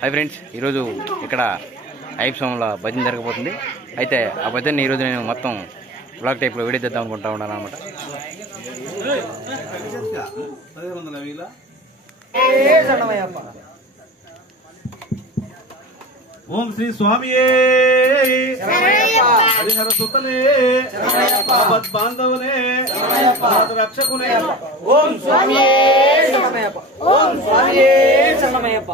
Hi friends, ఈరోజు ఇక్కడ అయ్యప్ప స్వాముల భజన జరగబోతుంది. అయితే ఆ భజన ఈరోజు నేను మొత్తం బ్లాగ్ టైప్లో వీడియో తెద్దాం అనుకుంటా ఉన్నాను అనమాట. ఓం శ్రీ స్వామియే హరిహర సుతనే ఆపద్ బాంధవనే రక్షకునే ఓం స్వామియే శరణమయ్యప్ప. ఓం స్వామియే శరణమయ్యప్ప.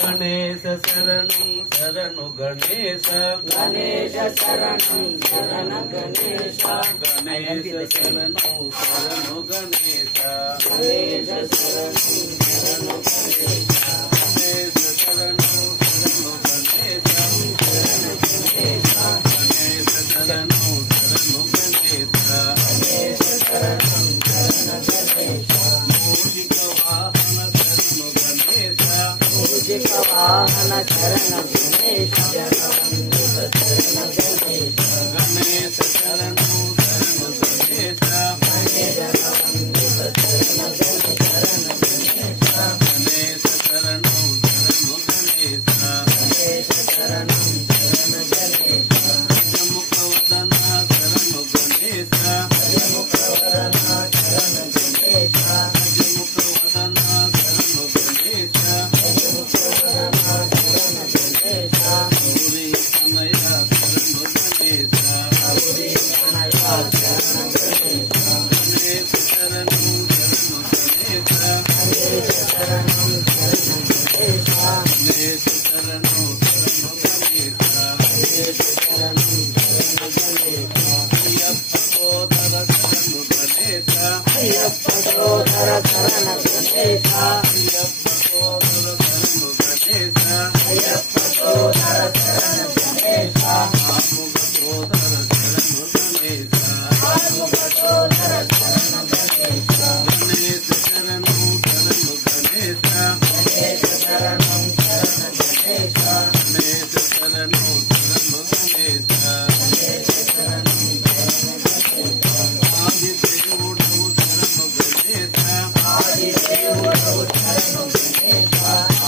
గణేశ శరణం శరణు గణేశ గణేశ శరణం శరణ గణేశ. గణేశ శరణం శరణు గణేశ గణేశ శరణం శరణు గణేశ. గణేశ శరణం శరణు గణేశ గణేశ శరణం శరణు గణేశ గణేశ శరణం శరణ గణేశ. మూషిక వాహన శరణు గణేశ పూజిక వాహన శరణ గణేశ. జగవందిత శరణ గణేశ. గణేశ శరణం శరణు గణేశ జగవందిత శరణ గణేశ. గణేశ శరణం శరణు గణేశ గణేశ శరణం శరణ గణేశ. గజముఖ వదన శరణు గణేశ గజముఖ వదన శరణ గణేశ. గజముఖ వదన శరణు గణేశ గజముఖ వదన శరణ గణేశ. గౌరీ కనయ శరణు గణేశ గౌరీ గణయ శరణ గణేశ. గణేశ శరణం శరణు గణేశ గణేశ శరణం శరణ గణేశ. గణేశ శరణం శరణు గణేశ గణేశ శరణం శరణ గణేశ. అయ్యప్ప సోదర శరణు గణేశ అయ్యప్ప సోదర శరణ గణేశ. అయ్యప్ప సోదర శరణు గణేశ అయ్యప్ప సోదర శరణ గణేశ. ఆముఖ సోదర శరణు గణేశ ఆత్మక సోదర శరణ గణేశ. గణేశ శరణం శరణు గణేశ గణేశ శరణం శరణ గణేశ. గణేశ శరణం శరణు గణేశ గణేశ శరణం శరణ గణేశ. ఆది దేవుడు శరణు గణేశ ఆదిదేవుడవు శరణు గణేశ.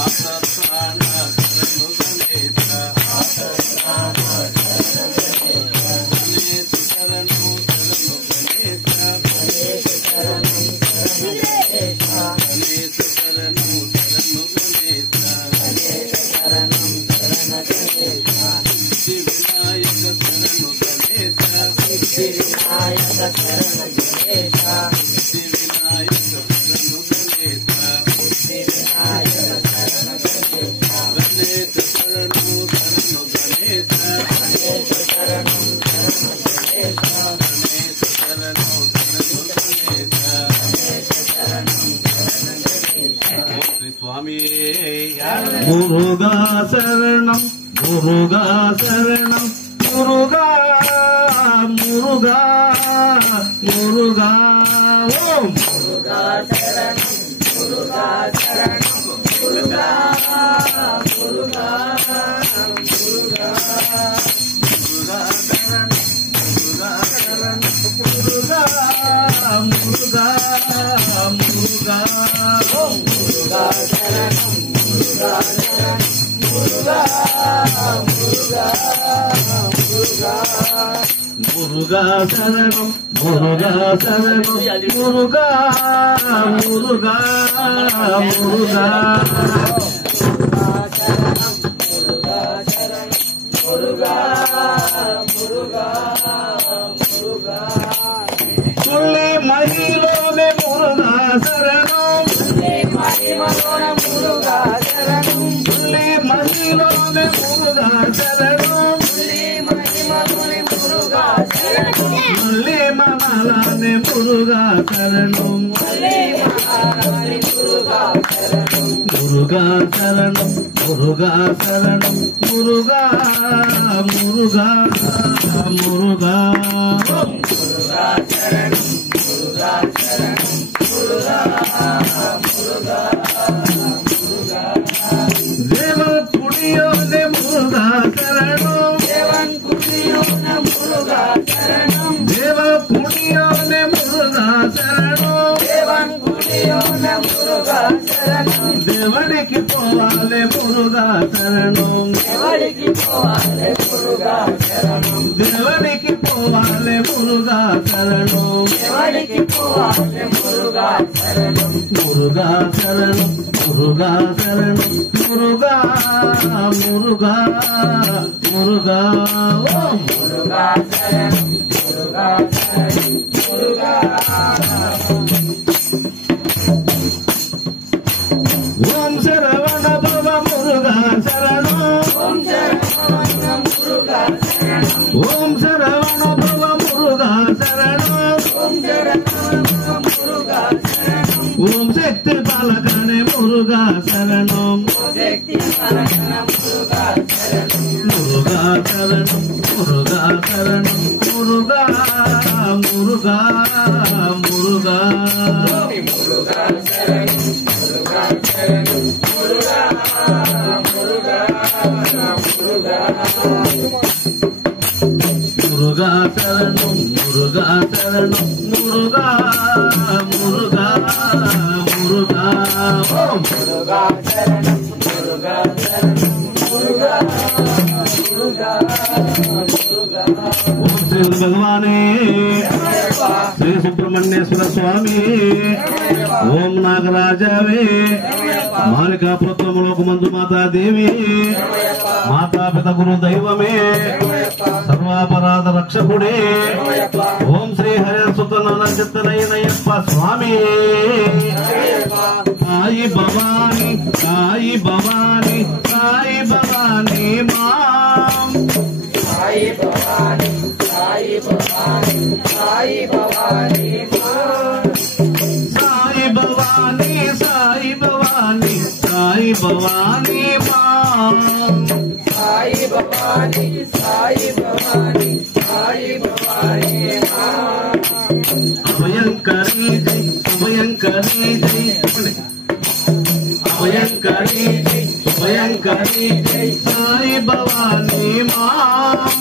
ఆసత్రాణ శరణు గణేశ ఆసత్రాణ శరణ గణేశ. గణేశ శరణం శరణు గణేశ గణేశ శరణం శరణ గణేశ. గణేశ శరణం శరణు గణేశ గణేశ శరణం శరణ గణేశ. సిద్ధి వినాయక శరణు గణేశ సిద్ధి వినాయక శరణ గణేశ. సిద్ధి వినాయక శరణు గణేశ సిద్ధి వినాయక శరణ గణేశ. గణేశ శరణం శరణు గణేశ గణేశ శరణం శరణ గణేశ. గణేశ శరణం శరణు గణేశ గణేశ శరణం శరణ గణేశ. ఓం శ్రీ స్వామి మురుగా శరణం మురుగా శరణం మురుగా మురుగా మురుగా ఓం మురుగా శరణం మురుగా శరణం మురుగా మురుగా మురుగా. మురుగా శరణం మురుగా శరణం మురుగా మురుగా మురుగా ఓం మురుగా శరణం మురుగా శరణం మురుగా మురుగా మురుగా. మురుగా శరణం మురుగా శరణం మురుగా మురుగా మురుగా శరణం మురుగా శరణం మురుగా మురుగా మురుగా. తుల్లి మహిలోనే మురుగా శరణం మహిమలోన మురుగా శరణం. తుల్లి మహిలోనే మురుగా శరణం మహిమలోని మురుగా శరణం. మళ్ళీ మనలానే మురుగా శరణం మహిమలోని మురుగా శరణం. మురుగా శరణం మురుగా శరణం మురుగా మురుగా మురుగా మురుగా శరణం మురుగా శరణం మురుగా మురుగా మురుగా. దేవ పుణ్యోనే మురుగా శరణం దేవన్ కుడియోన మురుగా శరణం. దేవ పుణ్యోనే మురుగా శరణం దేవన్ కుడియోన మురుగా మురుగా శరణం దేవుడికి పోవాలి మురుగా శరణం దేవుడికి పోవాలి మురుగా శరణం దేవుడికి పోవాలి మురుగా శరణం దేవుడికి పోవాలి మురుగా శరణం మురుగా శరణం మురుగా శరణం మురుగా మురుగా మురుగా ఓం మురుగా శరణం మురుగా శరణం మురుగా ఓం శరవణ భవ మురుగా శరణం ఓం శరవణ మురుగా శరణం ఓం శరవణ భవ మురుగా శరణం ఓం శరవణ మురుగా శరణం ఓం శక్తి పాలకనే మురుగా శరణం శక్తి పరగణ మురుగా శరణం మురుగా శరణం మురుగా శరణం మురుగా మురుగా మురుగా మురుగా శరణం మురుగా శరణం మురుగా మురుగా మురుగా మురుగా శరణం మురుగా శరణం మురుగా మురుగా మురుగా ఓం మురుగా శరణం మురుగా శరణం మురుగా మురుగా మురుగా ఓం శ్రీ భగవానే శ్రీ సుబ్రహ్మణ్యేశ్వర స్వామి ఓం నాగరాజావే మాలికాపురములకు మందు మాతాదేవి మాతాపిత గురు దైవమే సర్వాపరాధ రక్షకుడే ఓం శ్రీ హరిసుతనయ్యప్ప స్వామి సాయి భవాని సాయి భవాని సాయి భవాని మాం సాయి భవాని సాయి భవాని సాయి భవాని సాయి భవాని సాయి భవాని సాయి భవాని మాం సాయి భవాని సాయి భవాని సాయి భవాని అభయంకరీ జై అభయంకరీ జై అభయంకరీ జై అభయంకరీ జై సాయి భవాని మాం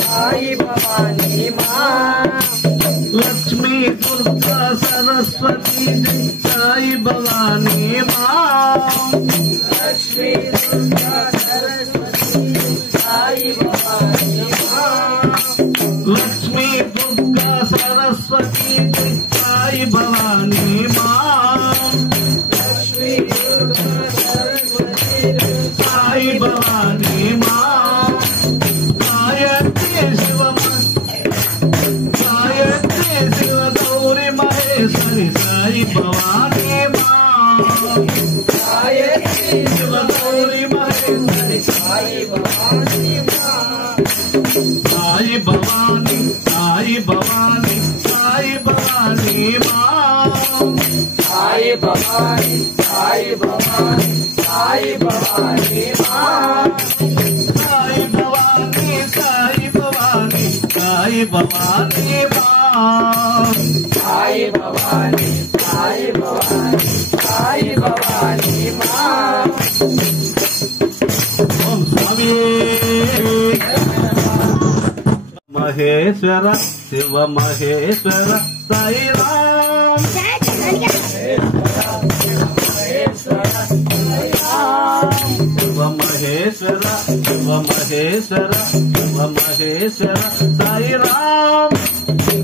సాయి భవాని లక్ష్మీ దుర్గా సరస్వతి జై సాయి భవాని మాం లక్ష్మీ దుర్గా సరస్వతి సాయి భవాని లక్ష్మీ దుర్గా సరస్వతి జై సాయి భవాని మాం లక్ష్మీ దుర్గా సరస్వతి సాయి భవాని మాం గాయత్రి శివ గాయత్రి శివ గౌరి మహేశ్వరి సాయి భవాని మాం గాయత్రి శివ గౌరి మహేశ్వరి సాయి భవాని సాయి భవాని సాయి భవాని సాయి భవాని మాం సాయి భవాని సాయి భవాని సాయి భవాని సాయి భవాని సాయి భవాని సాయి భవాని మాం సాయి భవాని సాయి భవాని సాయి భవాని ఓం స్వామి మహేశ్వర శివ మహేశ్వర సాయి రామ్ శివ మహేశ్వర శివ మహేశ్వర శివ మహేశ్వర సాయి రామ్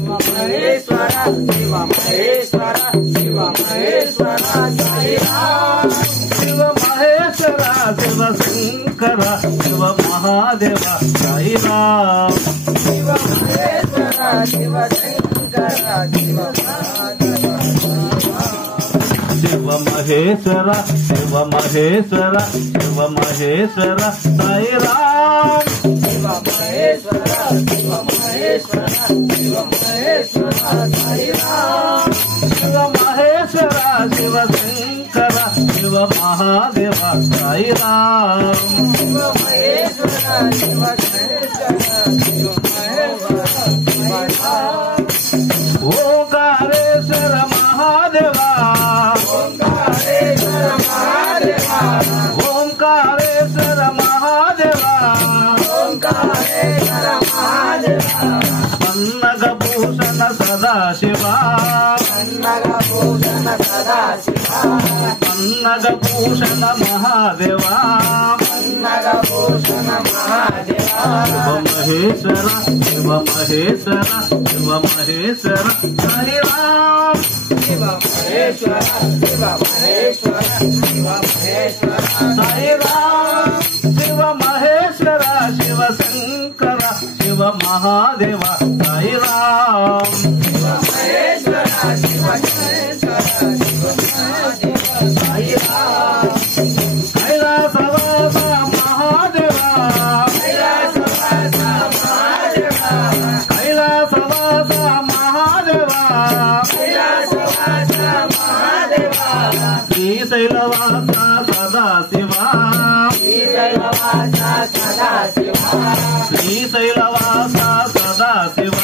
మహేశ్వర శివ మహేశ్వర శివ మహేశ్వర సాయి రామ్ శివ మహేశ్వర శివ శంకర శివ మహాదేవ సాయి రామ్ శివ మహేశ్వర శివ శంకర శివ శివ మహేశ్వర శివ మహేశ్వర శివ మహేశ్వర సాయి రామ్ శివ మహేశ్వర శివ మహేశ్వర శివ మహేశ్వర సాయి రామ్ శివ మహేశ్వర శివ శంకర శివ మహాదేవ సాయి రామ్ శివ మహేశ్వర శివ శంకర శివ మహేశ్వర సాయి రామ్ ఓంకారేశ్వర మహాదేవ ఓంకారేశ్వర మహాదేవ ఓంకారేశ్వర మహాదేవ ఓంకారేశ్వర మహాదేవ పన్నగభూషణ సదాశివ కన్నగ భూషణ సదా పన్నగభూషణ మహాదేవా పన్నగభూషణ మహాదేవా శివ మహేశ్వర శివ మహేశ్వర శివ మహేశ్వర సాయి రామ్ శివ మహేశ్వర శివ మహేశ్వర శివ మహేశ్వర సాయి రామ్ శివ మహేశ్వర శివ శంకర శివ మహాదేవ సాయి రామ్ శివ మహేశ్వర శివ మహేశ్వర శివ మహాదేవ సాయి రామ్ కైలాసవాస మహాదేవ కైలాసవాస మహాదేవ కైలాసవాస మహాదేవ కైలాసవాస మహాదేవ శ్రీశైలవాస సదాశివ శ్రీశైలవాస సదాశివ శ్రీశైలవాస సదాశివ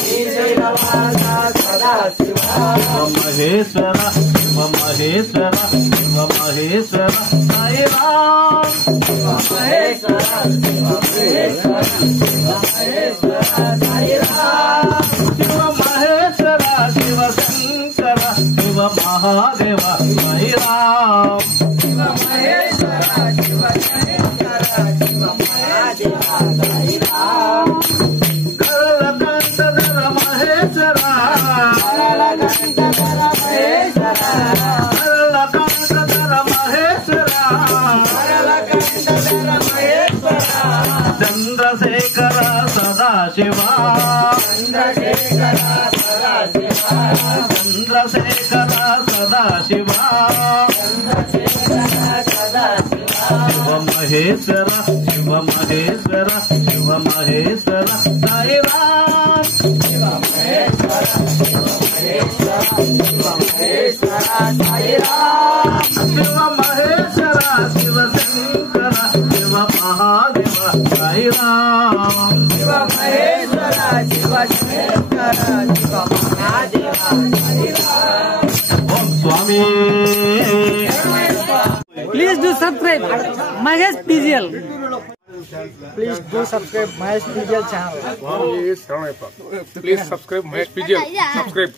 శ్రీశైలవాస సదాశివ శివ మహేశ్వర శివ మహేశ్వర శివ మహేశ్వర సాయి రామ్ శివ మహేశ్వర శివ మహేశ్వర శివ మహేశ్వర సాయి రామ్ శివ మహేశ్వర శివ శంకర శివ మహాదేవ సాయి రామ్ శివ మహేశ్వర శివ మహేశ్వర శివ మహాదేవ సాయి రామ్ కరళకంఠధర మహేశ్వర కరళకంఠధర మహేశ్వర కరళకంఠధర మహేశ్వర కరళకంఠధర మహేశ్వర చంద్రశేఖర సదాశివ చంద్రశేఖర సదాశివ చంద్రశేఖర సదాశివ చంద్రశేఖర సదాశివ శివ మహేశ్వర శివ మహేశ్వర శివ మహేశ్వర సాయి రామ్ శివ మహేశ్వర శివ మహేశ్వర శివ మహేశ్వర సాయి రామ్ శివ మహేశ్వర శివ శంకర శివ మహాదేవ సాయి రామ్ శివ మహేశ్వర శివ శంకర శివ మహాదేవ సాయి రామ్ ఓం స్వామి Please do subscribe Mahesh PGL. Please do subscribe Mahesh PGL channel. Please subscribe Mahesh PGL. Subscribe.